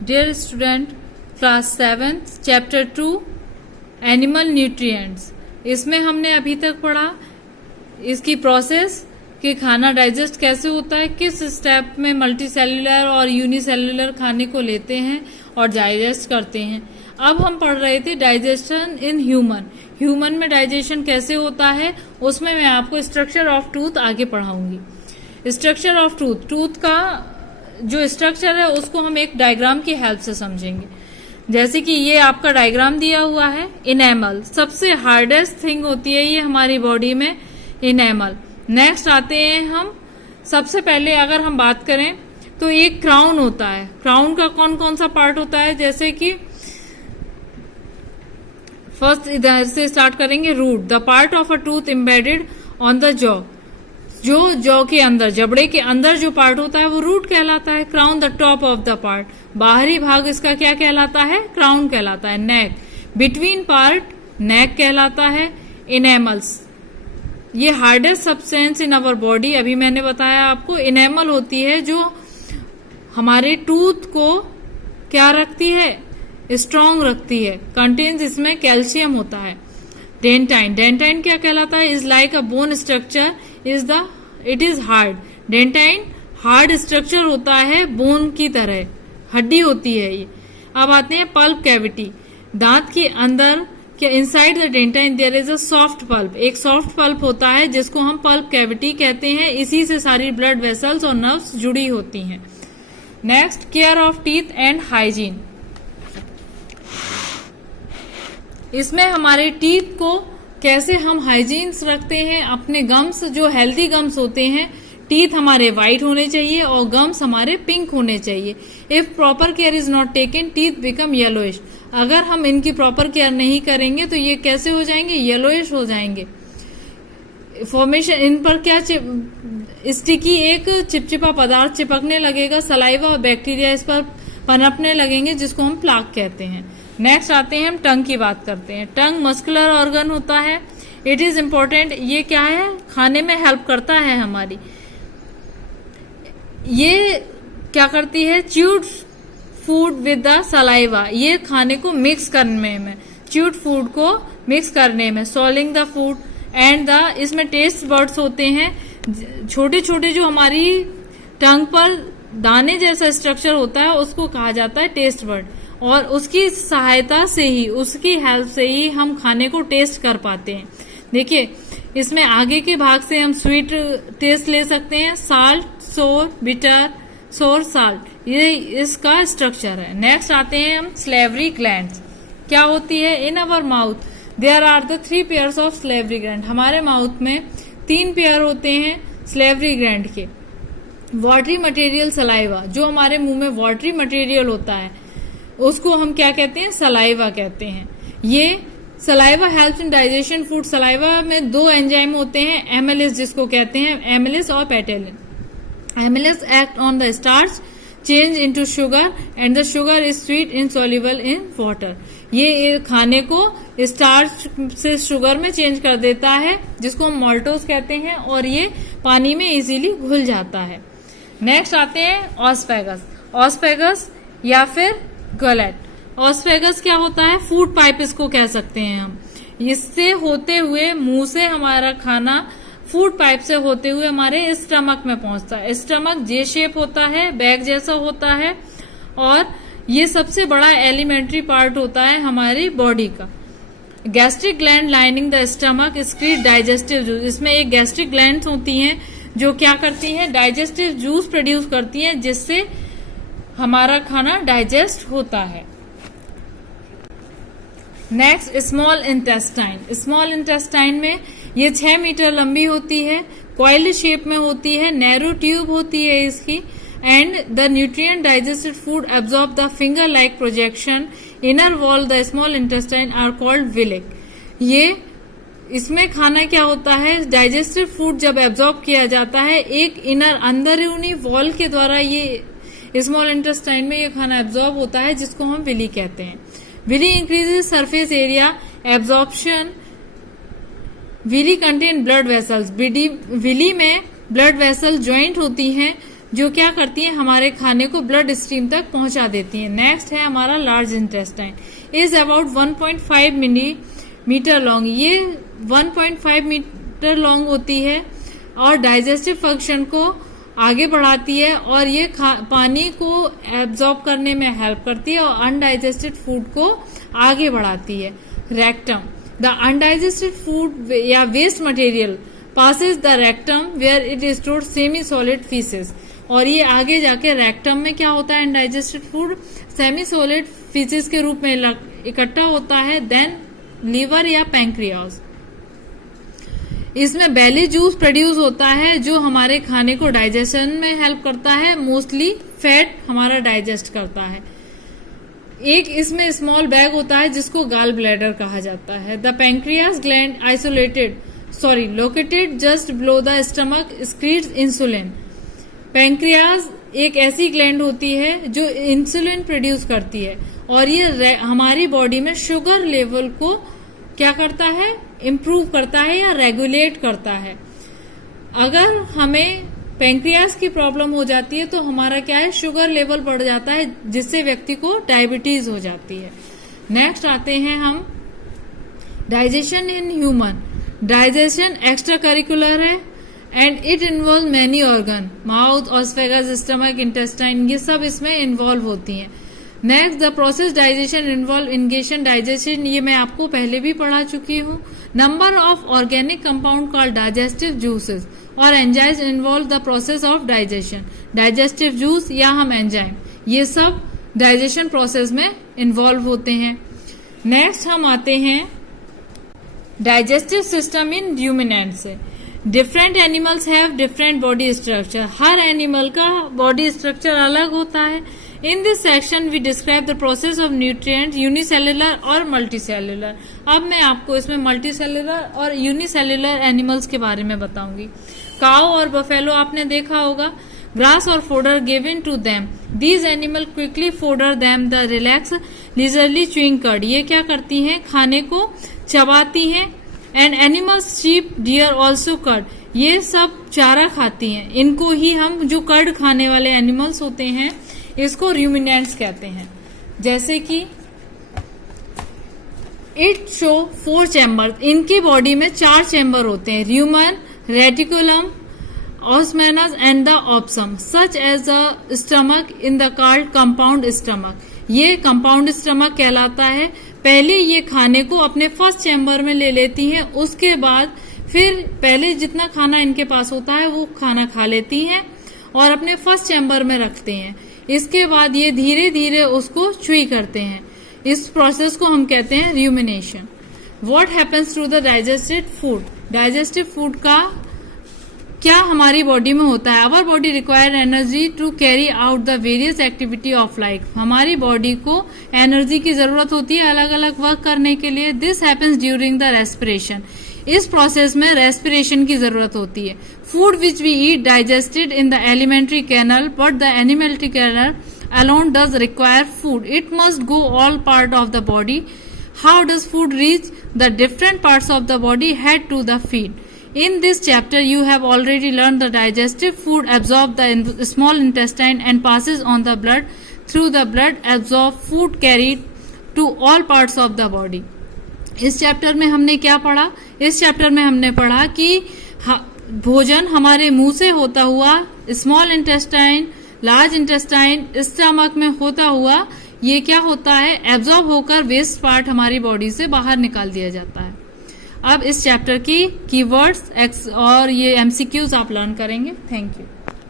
Dear student, class 7th, chapter 2, animal nutrients. इसमें हमने अभी तक पढ़ा इसकी प्रोसेस कि खाना डाइजेस्ट कैसे होता है, किस स्टेप में मल्टी सेल्यूलर और यूनिसेल्यूलर खाने को लेते हैं और डाइजेस्ट करते हैं। अब हम पढ़ रहे थे डाइजेशन इन ह्यूमन में डाइजेशन कैसे होता है, उसमें मैं आपको स्ट्रक्चर ऑफ टूथ आगे पढ़ाऊंगी। स्ट्रक्चर ऑफ टूथ का जो स्ट्रक्चर है उसको हम एक डायग्राम की हेल्प से समझेंगे। जैसे कि ये आपका डायग्राम दिया हुआ है। इनेमल सबसे हार्डेस्ट थिंग होती है ये हमारी बॉडी में, इनेमल। नेक्स्ट आते हैं हम, सबसे पहले अगर हम बात करें तो एक क्राउन होता है। क्राउन का कौन कौन सा पार्ट होता है, जैसे कि फर्स्ट इधर से स्टार्ट करेंगे। Root, the part of a tooth embedded on the jaw, जो जॉ के अंदर, जबड़े के अंदर जो पार्ट होता है वो रूट कहलाता है। Crown, the top of the part, बाहरी भाग इसका क्या कहलाता है, क्राउन कहलाता है। नेक, बिटवीन पार्ट, नेक कहलाता है। इनेमल्स, ये hardest substance in our body, अभी मैंने बताया आपको। इनेमल होती है जो हमारे टूथ को क्या रखती है, स्ट्रॉन्ग रखती है। कंटेन्स, इसमें कैल्शियम होता है। डेंटाइन, डेंटाइन क्या कहलाता है, is like a bone structure, it is hard. Dentine hard structure होता है, बोन की तरह हड्डी होती है ये। अब आते हैं पल्प कैविटी, दांत के अंदर क्या, inside the dentine there is a soft pulp, एक सॉफ्ट पल्प होता है जिसको हम पल्प कैविटी कहते हैं। इसी से सारी ब्लड वेसल्स और नर्व्स जुड़ी होती हैं। Next, care of teeth and hygiene. इसमें हमारे टीथ को कैसे हम हाइजीन्स रखते हैं। अपने गम्स, जो हेल्दी गम्स होते हैं, टीथ हमारे व्हाइट होने चाहिए और गम्स हमारे पिंक होने चाहिए। If proper care is not taken, teeth become yellowish. अगर हम इनकी प्रॉपर केयर नहीं करेंगे तो ये कैसे हो जाएंगे, येलोइश हो जाएंगे। फॉर्मेशन, इन पर क्या स्टिकी एक चिपचिपा पदार्थ चिपकने लगेगा, सलाइवा और बैक्टीरिया इस पर पनपने लगेंगे, जिसको हम प्लाक कहते हैं। नेक्स्ट आते हैं, हम टंग की बात करते हैं। टंग मस्कुलर ऑर्गन होता है, इट इज इम्पोर्टेंट। ये क्या है, खाने में हेल्प करता है हमारी। ये क्या करती है, chewed food with the saliva, ये खाने को मिक्स करने में, च्यूड फूड को मिक्स करने में। सॉलिंग द फूड एंड द, इसमें टेस्ट बर्ड्स होते हैं, छोटे छोटे जो हमारी टंग पर दाने जैसा स्ट्रक्चर होता है उसको कहा जाता है टेस्ट बर्ड। और उसकी सहायता से ही, उसकी हेल्प से ही हम खाने को टेस्ट कर पाते हैं। देखिए, इसमें आगे के भाग से हम स्वीट टेस्ट ले सकते हैं, साल्ट, सोर, बिटर, सोर, साल्ट, ये इसका स्ट्रक्चर है। नेक्स्ट आते हैं हम, स्लेवरी ग्लैंड्स क्या होती है। In our mouth there are the 3 pairs of salivary gland, हमारे माउथ में 3 पेयर होते हैं स्लेवरी ग्लैंड के। वाटरी मटेरियल सलाइवा, जो हमारे मुंह में वाटरी मटेरियल होता है उसको हम क्या कहते हैं, सलाइवा कहते हैं। ये saliva helps in digestion food. Saliva में 2 एंजाइम होते हैं, एमिलेस जिसको कहते हैं, एमिलेस और ptyalin. Amylase act on the starch change into sugar and the sugar is sweet insoluble in water. ये खाने को स्टार्च से शुगर में चेंज कर देता है, जिसको हम मॉल्टोज कहते हैं, और ये पानी में इजीली घुल जाता है। नेक्स्ट आते हैं ऑस्फेगस। ऑस्फेगस या फिर गलेट। ऑस्फेगस क्या होता है, फूड पाइप इसको कह सकते हैं हम। इससे होते हुए मुंह से हमारा खाना फूड पाइप से होते हुए हमारे स्टमक में पहुंचता है। स्टमक जे शेप होता है, बैग जैसा होता है, और ये सबसे बड़ा एलिमेंट्री पार्ट होता है हमारी बॉडी का। Gastric gland lining the stomach स्क्रीट digestive juice. इसमें एक गैस्ट्रिक ग्लैंड होती हैं जो क्या करती हैं, डाइजेस्टिव जूस प्रोड्यूस करती हैं, जिससे हमारा खाना डाइजेस्ट होता है। Next, small intestine. Small intestine में ये 6 मीटर लंबी होती है, कॉइल शेप में होती है, नैरो ट्यूब होती है इसकी। And the nutrient digested food absorb the finger like projection inner wall the small intestine are called villi. ये इसमें खाना क्या होता है, डाइजेस्टेड फूड जब एब्जॉर्ब किया जाता है, एक इनर अंदरूनी वॉल के द्वारा ये स्मॉल इंटेस्टाइन में ये खाना एब्जॉर्ब होता है, जिसको हम विली कहते हैं। Villi increases surface area absorption. Villi contain blood vessels. Villi में ब्लड वेसल ज्वाइंट होती हैं जो क्या करती हैं, हमारे खाने को ब्लड स्ट्रीम तक पहुंचा देती हैं। नेक्स्ट है हमारा large intestine, is about 1.5 millimetre long. ये 1.5 मीटर लॉन्ग होती है और डाइजेस्टिव फंक्शन को आगे बढ़ाती है और ये पानी को एब्जॉर्ब करने में हेल्प करती है और अनडाइजेस्टेड फूड को आगे बढ़ाती है। रेक्टम, द अनडाइजेस्टेड फूड या waste material passes the rectum where it is stored semi solid feces। और ये आगे जाके रेक्टम में क्या होता है, undigested food semi solid faeces के रूप में इकट्ठा होता है, देन लीवर या पैंक्रियाज। इसमें बेली जूस प्रोड्यूस होता है जो हमारे खाने को डाइजेशन में हेल्प करता है, मोस्टली फैट हमारा डाइजेस्ट करता है। एक इसमें स्मॉल बैग होता है जिसको गाल ब्लैडर कहा जाता है। The pancreas gland located just below the stomach secretes insulin. Pancreas एक ऐसी ग्लैंड होती है जो इंसुलिन प्रोड्यूस करती है और ये हमारी बॉडी में शुगर लेवल को क्या करता है, इम्प्रूव करता है या रेगुलेट करता है। अगर हमें पैंक्रियाज की प्रॉब्लम हो जाती है तो हमारा क्या है, शुगर लेवल बढ़ जाता है जिससे व्यक्ति को डायबिटीज हो जाती है। नेक्स्ट आते हैं हम digestion in human. Digestion extracurricular है and it involve many organ, mouth, oesophagus, stomach, intestine, ये सब इसमें इन्वॉल्व होती हैं। Next the process digestion involve ingestion digestion, ये मैं आपको पहले भी पढ़ा चुकी हूँ। Number of organic compound called digestive juices और enzymes involve the process of digestion. Digestive juice या हम एंजाइम, ये सब डाइजेशन प्रोसेस में इन्वॉल्व होते हैं। नेक्स्ट हम आते हैं digestive system in ruminants. Different animals have different body structure, हर एनिमल का बॉडी स्ट्रक्चर अलग होता है। In this section we describe the process of nutrient unicellular और मल्टीसेलुलर। अब मैं आपको इसमें मल्टीसेलुलर और यूनिसेलुलर एनिमल्स के बारे में बताऊंगी। काऊ और बफेलो आपने देखा होगा, ग्रास और fodder given to them, these animal quickly fodder them the relax leisurely chewing cud. ये क्या करती हैं, खाने को चबाती हैं। And animals sheep deer also cud, ये सब चारा खाती हैं। इनको ही हम जो कर्ड खाने वाले एनिमल्स होते हैं इसको रूमिनेंट्स कहते हैं। जैसे कि इट शो 4 चैम्बर, इनकी बॉडी में 4 चैम्बर होते हैं, र्यूमन, रेटिकुलम, ऑस्मेनस and the abomasum, such as the stomach in the called compound stomach. ये कंपाउंड स्टमक कहलाता है। पहले ये खाने को अपने फर्स्ट चैम्बर में ले लेती हैं, उसके बाद फिर पहले जितना खाना इनके पास होता है वो खाना खा लेती हैं और अपने फर्स्ट चैम्बर में रखते हैं। इसके बाद ये धीरे धीरे उसको च्यूई करते हैं। इस प्रोसेस को हम कहते हैं rumination. What happens to the digested food, digestive food का क्या हमारी बॉडी में होता है। Our body require energy to carry out the various activity of life, हमारी बॉडी को एनर्जी की जरूरत होती है अलग अलग वर्क करने के लिए। This happens during the respiration, इस प्रोसेस में रेस्पिरेशन की जरूरत होती है। Food which we eat digested in the alimentary canal but the alimentary canal alone does require food. It must go all part of the body. How does food reach the different parts of the body? Head to the feet. In this chapter you have already learned the digestive food absorb the small intestine and passes on the blood. Through the blood absorb food carried to all parts of the body. इस chapter में हमने क्या पढ़ा, इस chapter में हमने पढ़ा कि भोजन हमारे मुंह से होता हुआ small intestine, large intestine, stomach में होता हुआ ये क्या होता है, एब्जॉर्ब होकर वेस्ट पार्ट हमारी बॉडी से बाहर निकाल दिया जाता है। अब इस चैप्टर की कीवर्ड्स और ये एमसीक्यूज आप लर्न करेंगे। Thank you.